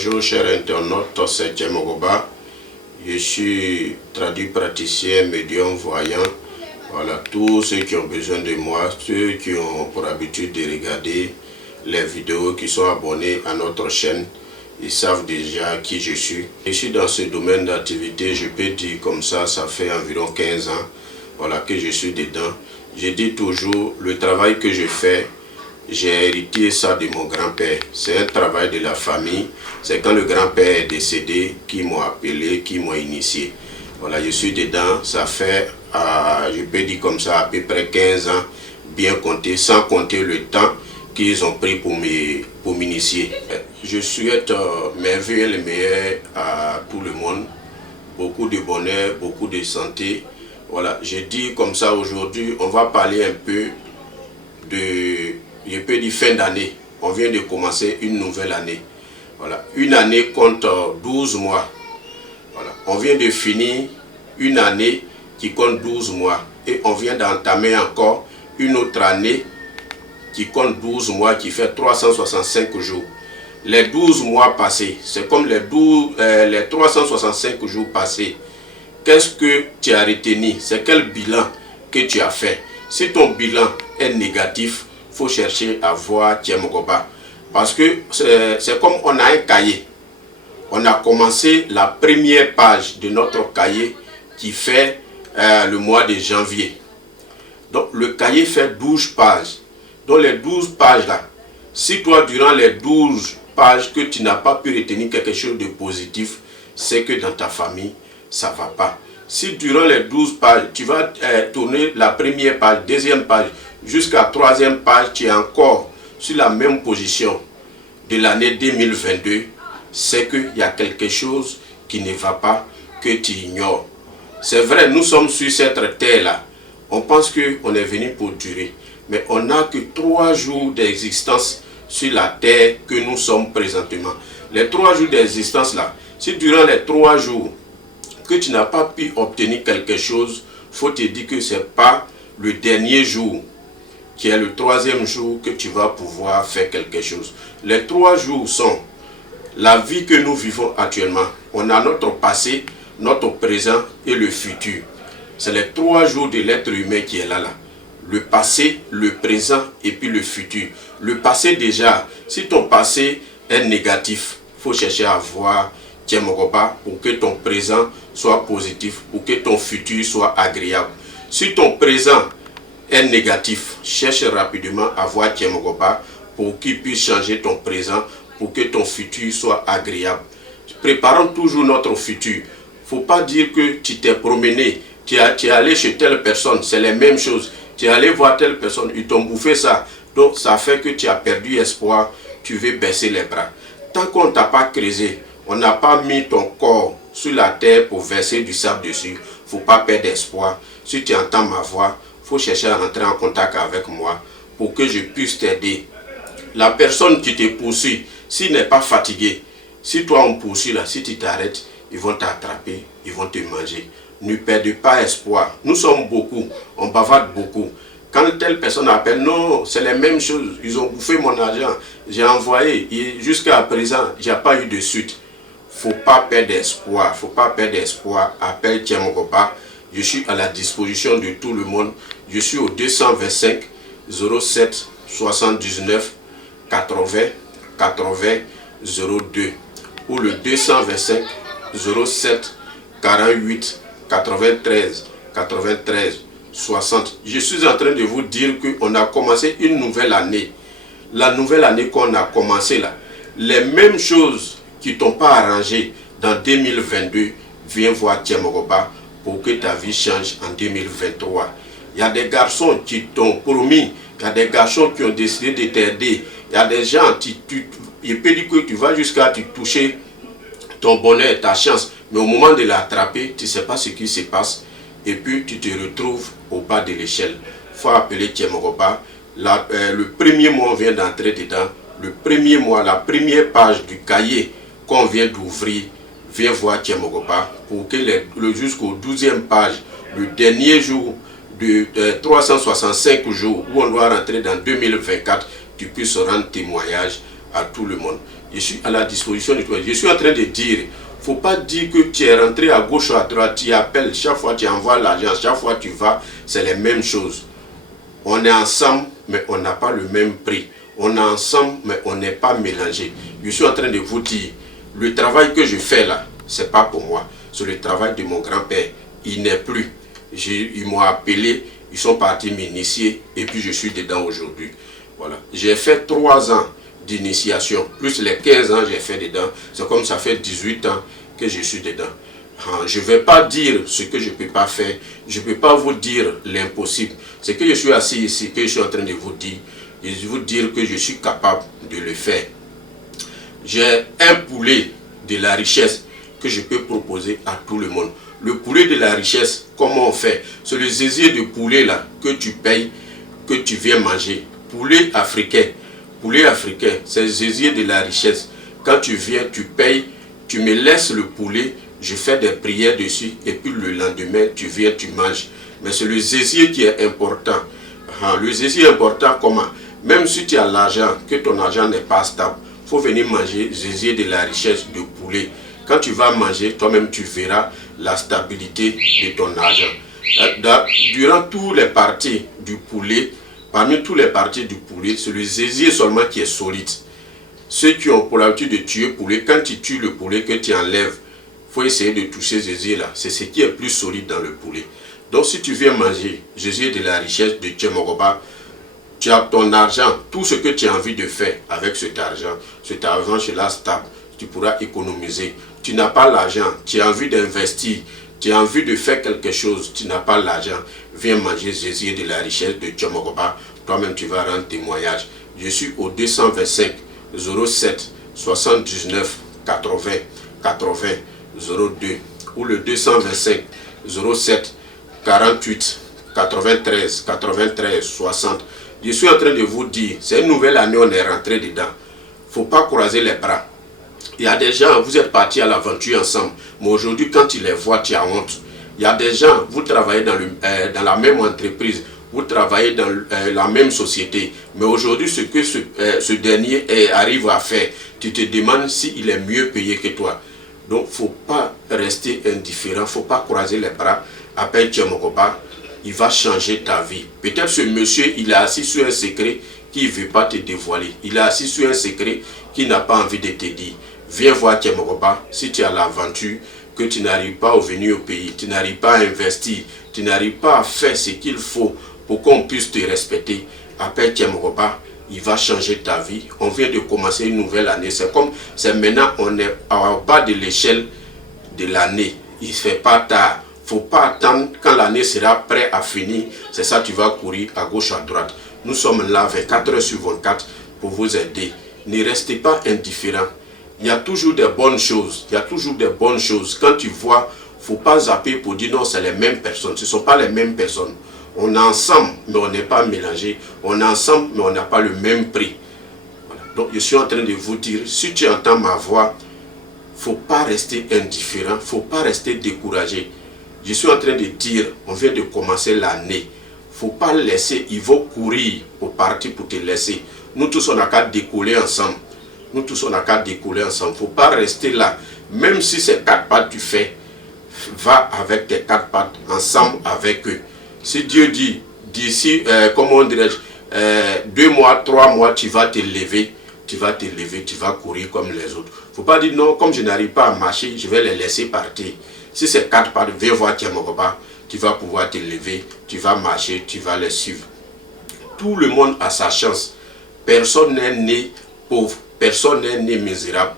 Bonjour chers internautes, c'est Tchemogoba. Je suis traduit praticien, médium, voyant. Voilà, tous ceux qui ont besoin de moi, ceux qui ont pour habitude de regarder les vidéos, qui sont abonnés à notre chaîne, ils savent déjà qui je suis. Je suis dans ce domaine d'activité, je peux dire comme ça fait environ 15 ans voilà, que je suis dedans. Je dis toujours, le travail que je fais, j'ai hérité ça de mon grand-père. C'est un travail de la famille. C'est quand le grand-père est décédé qu'ils m'ont appelé, qu'ils m'ont initié. Voilà, je suis dedans. Ça fait, je peux dire comme ça, à peu près 15 ans, bien compté, sans compter le temps qu'ils ont pris pour m'initier. Je souhaite merveilleux et le meilleur à tout le monde. Beaucoup de bonheur, beaucoup de santé. Voilà, je dis comme ça aujourd'hui, on va parler un peu de... Je peux dire fin d'année. On vient de commencer une nouvelle année. Voilà. Une année compte 12 mois. Voilà. On vient de finir une année qui compte 12 mois. Et on vient d'entamer encore une autre année qui compte 12 mois, qui fait 365 jours. Les 12 mois passés, c'est comme les 365 jours passés. Qu'est-ce que tu as retenu? C'est quel bilan que tu as fait? Si ton bilan est négatif, il faut chercher à voir Tchemogoba. Parce que c'est comme on a un cahier. On a commencé la première page de notre cahier qui fait le mois de janvier. Donc le cahier fait 12 pages. Donc les 12 pages là, si toi durant les 12 pages que tu n'as pas pu retenir quelque chose de positif, c'est que dans ta famille, ça ne va pas. Si durant les 12 pages, tu vas tourner la première page, deuxième page, jusqu'à troisième page, tu es encore sur la même position de l'année 2022, c'est qu'il y a quelque chose qui ne va pas, que tu ignores. C'est vrai, nous sommes sur cette terre-là. On pense qu'on est venu pour durer. Mais on n'a que 3 jours d'existence sur la terre que nous sommes présentement. Les 3 jours d'existence là, si durant les 3 jours que tu n'as pas pu obtenir quelque chose, il faut te dire que ce n'est pas le dernier jour, qui est le 3e jour, que tu vas pouvoir faire quelque chose. Les 3 jours sont la vie que nous vivons actuellement. On a notre passé, notre présent et le futur. C'est les 3 jours de l'être humain qui est là. Le passé, le présent et puis le futur. Le passé déjà, si ton passé est négatif, il faut chercher à voir Tchemogoba pour que ton présent soit positif, pour que ton futur soit agréable. Si ton présent est négatif, cherche rapidement à voir Tchemogoba pour qu'il puisse changer ton présent, pour que ton futur soit agréable. Préparons toujours notre futur. Il ne faut pas dire que tu t'es promené, tu es allé chez telle personne, c'est les mêmes choses. Tu es allé voir telle personne, ils t'ont bouffé ça. Donc ça fait que tu as perdu espoir, tu veux baisser les bras. Tant qu'on ne t'a pas creusé, on n'a pas mis ton corps sur la terre pour verser du sable dessus. Il ne faut pas perdre espoir. Si tu entends ma voix, il faut chercher à rentrer en contact avec moi pour que je puisse t'aider. La personne qui te poursuit, s'il n'est pas fatigué, si toi on poursuit là, si tu t'arrêtes, ils vont t'attraper, ils vont te manger. Ne perdez pas espoir. Nous sommes beaucoup, on bavarde beaucoup. Quand telle personne appelle, non, c'est les mêmes choses. Ils ont bouffé mon argent, j'ai envoyé. Jusqu'à présent, il n'y a pas eu de suite. Il ne faut pas perdre espoir. Il ne faut pas perdre espoir. Appelle Tchemogoba. Je suis à la disposition de tout le monde. Je suis au 225 07 79 80 80 02 ou le 225 07 48 93 93 60. Je suis en train de vous dire qu'on a commencé une nouvelle année. La nouvelle année qu'on a commencé là, les mêmes choses qui ne t'ont pas arrangé dans 2022, viens voir Tchemogoba pour que ta vie change en 2023. Il y a des garçons qui t'ont promis, il y a des garçons qui ont décidé de t'aider, il y a des gens qui, je peux dire que tu vas jusqu'à te toucher ton bonheur, ta chance, mais au moment de l'attraper, tu ne sais pas ce qui se passe et puis tu te retrouves au bas de l'échelle. Il faut appeler Tchemogoba. Le premier mois, on vient d'entrer dedans. Le premier mois, la première page du cahier qu'on vient d'ouvrir, viens voir Tchemogoba pour que jusqu'au 12e page, le dernier jour de 365 jours où on doit rentrer dans 2024, tu puisses rendre témoignage à tout le monde. Je suis à la disposition de toi. Je suis en train de dire, faut pas dire que tu es rentré à gauche ou à droite, tu appelles, chaque fois tu envoies l'argent, chaque fois tu vas, c'est les mêmes choses. On est ensemble, mais on n'a pas le même prix. On est ensemble, mais on n'est pas mélangé. Je suis en train de vous dire, le travail que je fais là, c'est pas pour moi. C'est le travail de mon grand-père. Il n'est plus. Ils m'ont appelé, ils sont partis m'initier et puis je suis dedans aujourd'hui. Voilà. J'ai fait 3 ans d'initiation, plus les 15 ans j'ai fait dedans. C'est comme ça fait 18 ans que je suis dedans. Je ne vais pas dire ce que je ne peux pas faire. Je ne peux pas vous dire l'impossible. C'est que je suis assis ici, que je suis en train de vous dire. Je vais vous dire que je suis capable de le faire. J'ai un poulet de la richesse que je peux proposer à tout le monde. Le poulet de la richesse, comment on fait? C'est le zézier de poulet là que tu payes, que tu viens manger. Poulet africain. Poulet africain, c'est le zézier de la richesse. Quand tu viens, tu payes, tu me laisses le poulet, je fais des prières dessus et puis le lendemain, tu viens, tu manges. Mais c'est le zézier qui est important. Le zézier est important comment? Même si tu as l'argent, que ton argent n'est pas stable, il faut venir manger zézier de la richesse de poulet. Quand tu vas manger, toi-même tu verras la stabilité de ton argent. Durant tous les parties du poulet, parmi tous les parties du poulet, c'est le zézier seulement qui est solide. Ceux qui ont pour l'habitude de tuer le poulet, quand tu tues le poulet, que tu enlèves, il faut essayer de toucher ce zézier-là. C'est ce qui est plus solide dans le poulet. Donc si tu viens manger zézier de la richesse de Tchemogoba, tu as ton argent, tout ce que tu as envie de faire avec cet argent là stable, tu pourras économiser. Tu n'as pas l'argent, tu as envie d'investir, tu as envie de faire quelque chose, tu n'as pas l'argent, viens manger zézier de la richesse de Tchemogoba, toi-même tu vas rendre témoignage. Je suis au 225 07 79 80 80 02 ou le 225 07 48 93 93 60. Je suis en train de vous dire, c'est une nouvelle année, on est rentré dedans. Il ne faut pas croiser les bras. Il y a des gens, vous êtes partis à l'aventure ensemble, mais aujourd'hui, quand tu les vois, tu as honte. Il y a des gens, vous travaillez dans la même entreprise, vous travaillez dans la même société, mais aujourd'hui, ce que ce dernier arrive à faire, tu te demandes s'il est mieux payé que toi. Donc, il ne faut pas rester indifférent, il ne faut pas croiser les bras. Appelle Tchemogoba, il va changer ta vie. Peut-être ce monsieur, il est assis sur un secret qu'il ne veut pas te dévoiler. Il est assis sur un secret qu'il n'a pas envie de te dire. Viens voir Tchemogoba, si tu as l'aventure, que tu n'arrives pas à venir au pays, tu n'arrives pas à investir, tu n'arrives pas à faire ce qu'il faut pour qu'on puisse te respecter. Appelle Tchemogoba, il va changer ta vie. On vient de commencer une nouvelle année. C'est maintenant, on est au bas de l'échelle de l'année. Il ne se fait pas tard. Il ne faut pas attendre quand l'année sera prête à finir. C'est ça, tu vas courir à gauche, à droite. Nous sommes là 24 heures sur 24 pour vous aider. Ne restez pas indifférents. Il y a toujours des bonnes choses. Il y a toujours des bonnes choses. Quand tu vois, il ne faut pas zapper pour dire non, c'est les mêmes personnes. Ce ne sont pas les mêmes personnes. On est ensemble, mais on n'est pas mélangés. On est ensemble, mais on n'a pas le même prix. Voilà. Donc, je suis en train de vous dire, si tu entends ma voix, il ne faut pas rester indifférent. Il ne faut pas rester découragé. Je suis en train de dire, on vient de commencer l'année. Il ne faut pas laisser, ils vont courir pour partir pour te laisser. Nous tous, on a qu'à décoller ensemble. Nous tous, on a qu'à décoller ensemble. Il ne faut pas rester là. Même si c'est 4 pattes tu fais, va avec tes 4 pattes ensemble avec eux. Si Dieu dit, d'ici, comment dirais-je, 2 mois, 3 mois, tu vas te lever, tu vas courir comme les autres. Il ne faut pas dire non, comme je n'arrive pas à marcher, je vais les laisser partir. Si c'est 4 pattes, viens voir Tchemogoba, tu vas pouvoir te lever, tu vas marcher, tu vas les suivre. Tout le monde a sa chance. Personne n'est né pauvre, personne n'est né misérable.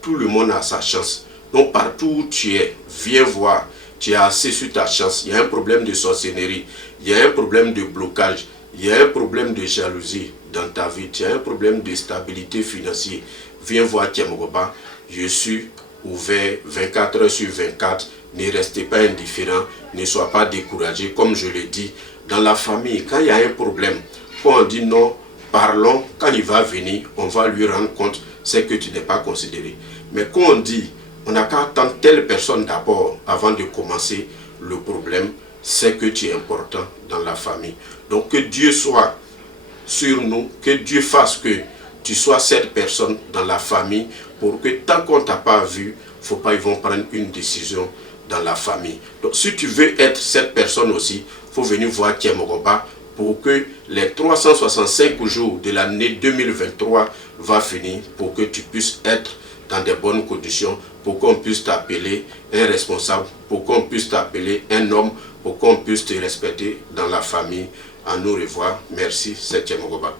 Tout le monde a sa chance. Donc partout où tu es, viens voir. Tu es assis sur ta chance. Il y a un problème de sorcellerie, il y a un problème de blocage, il y a un problème de jalousie dans ta vie, il y a un problème de stabilité financière. Viens voir Tchemogoba. Je suis ouvert 24 heures sur 24. Ne restez pas indifférents, ne sois pas découragés. Comme je le dis, dans la famille, quand il y a un problème, quand on dit non, parlons, quand il va venir, on va lui rendre compte, c'est que tu n'es pas considéré. Mais quand on dit, on n'a qu'à attendre telle personne d'abord avant de commencer le problème, c'est que tu es important dans la famille. Donc que Dieu soit sur nous, que Dieu fasse que tu sois cette personne dans la famille pour que tant qu'on ne t'a pas vu, faut pas ils vont prendre une décision dans la famille. Donc si tu veux être cette personne aussi, il faut venir voir Tchemogoba pour que les 365 jours de l'année 2023 va finir, pour que tu puisses être dans de bonnes conditions, pour qu'on puisse t'appeler un responsable, pour qu'on puisse t'appeler un homme, pour qu'on puisse te respecter dans la famille. À nous revoir. Merci, c'est Tchemogoba.